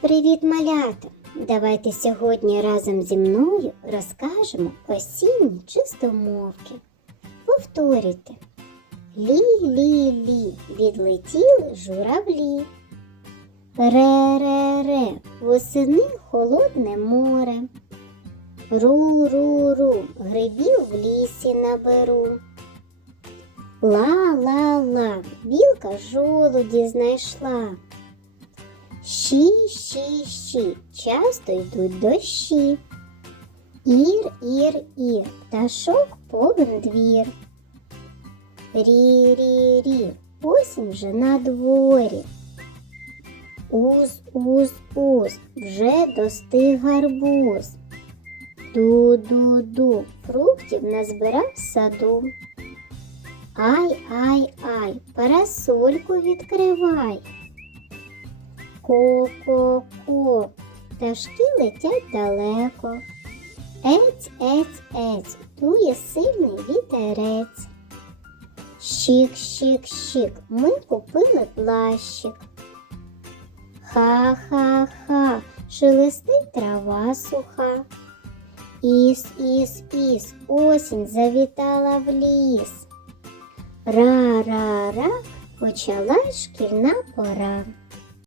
Привіт, малята! Давайте сьогодні разом зі мною розкажемо осінні чистомовки. Повторюйте. Лі-лі-лі відлетіли журавлі. Ре-ре-ре восени холодне море. Ру-ру-ру грибів в лісі наберу. Ла-ла-ла білка жолуді знайшла. Щі, щі, щі, часто йдуть дощі. Ір, ір, ір, пташок повен двір. Рі, рі, рі, осінь вже на дворі. Уз, уз, уз, вже достиг гарбуз. Ду, ду, ду, фруктів назбирав в саду. Ай, ай, ай, парасольку відкривай. Ко-ко-ко, пташки летять далеко. Ець, ець, ець, дує сильний вітерець. Щик, щик, щик, ми купили плащик. Ха-ха-ха, шелестить трава суха. Іс, іс, іс, осінь завітала в ліс. Ра-ра-ра, почалась шкільна пора.